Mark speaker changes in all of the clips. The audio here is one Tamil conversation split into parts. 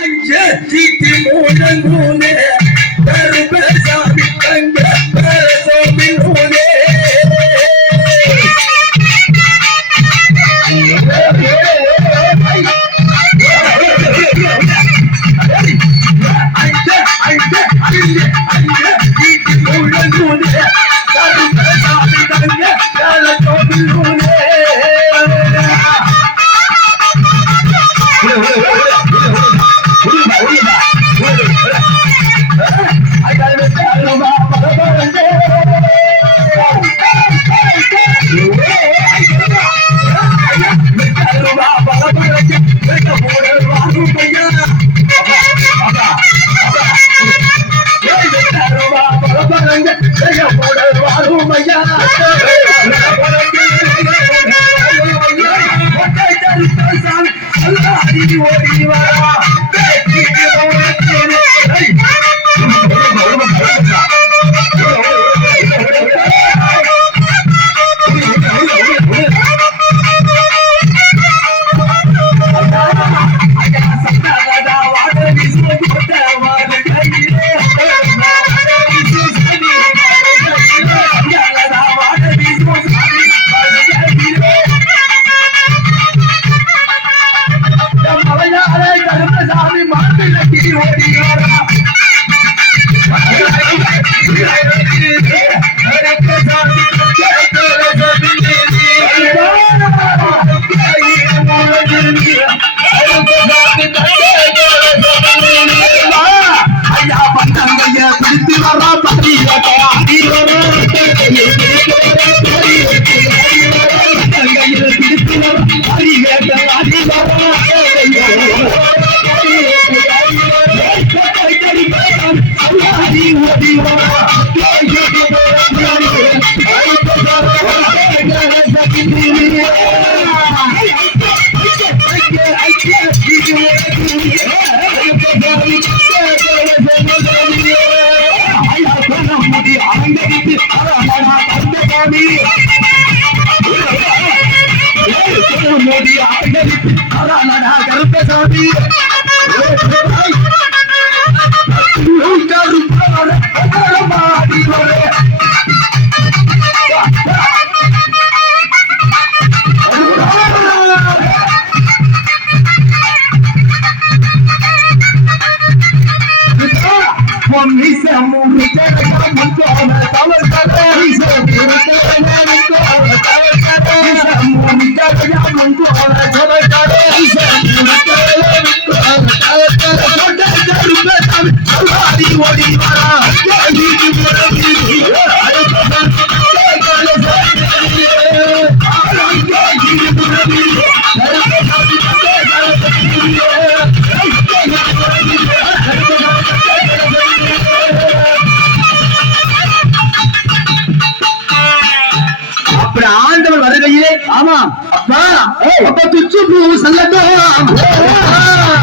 Speaker 1: அஞ்சு தீட்டி மூணு Thank you. ready, ready. Modi आपने भी खड़ा लड़ा करते साथी அப்பா அப்ப துச்சு பூ செல்லட்டும்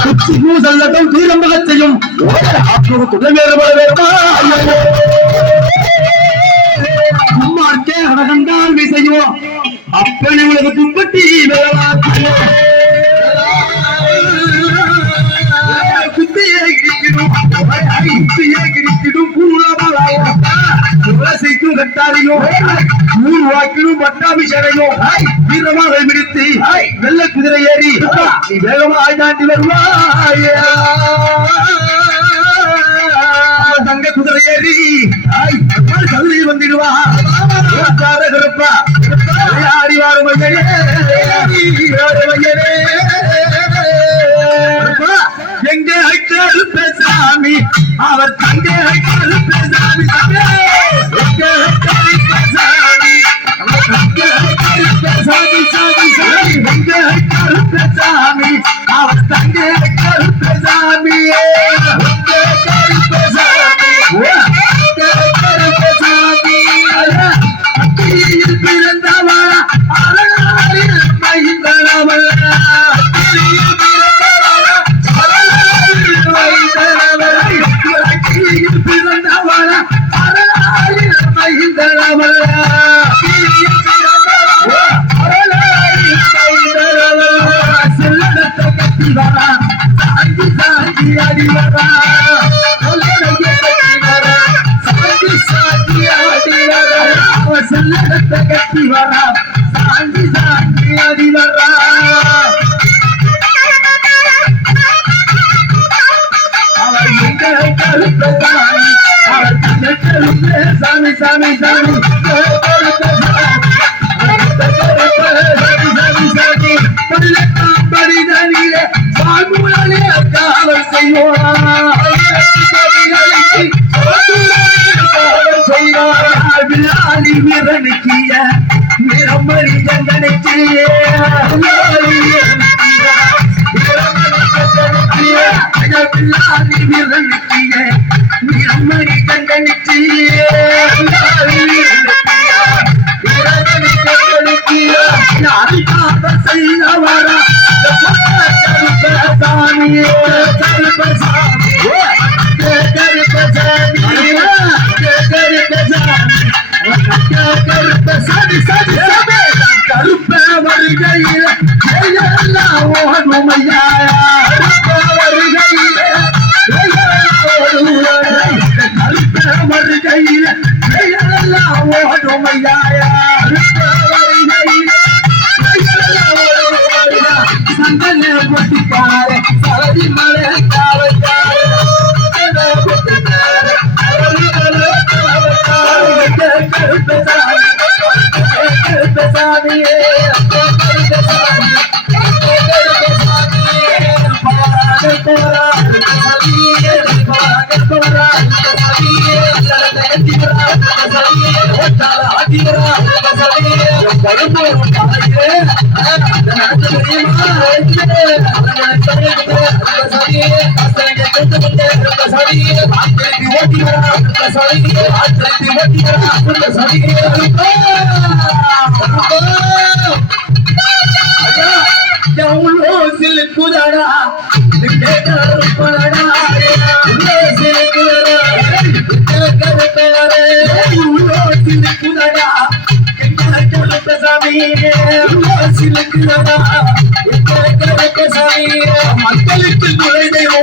Speaker 1: துச்சு பூ செல்லட்டும் தீரம்பகத்தையும் அம்மாக்கே அழகண்டால் விசையும் அப்பனே உலக துப்பட்டி குத்தியே கட்டாரியும் ஊர் வாக்கிலும் பட்டாபிஷேகையும் வீரமாக பிடித்து வெள்ள குதிரை ஏறி நீ வேகமாக தாண்டி வருவாய்? தங்க குதிரை ஏறி கல்வி வந்திடுவா? கருப்பா. ஆடி வாரு மையனே 我的大名。வரா சாஞ்சி சாஞ்சி அடி வாழ்முழலே காவல் செய்வார். விழாலி வீரனுக்கிய நிறமறி தந்தனைக்கு விழாலி வீரனுக்கிய நிறமறி தந்தனைக்கு வருகையில் எல்லாம் ஓடுமையா கருப்பசாமியே எவ்வளோ சிலுக்குதடா கருப்படா எவ்வளோ மக்களுக்கு குழந்தையோ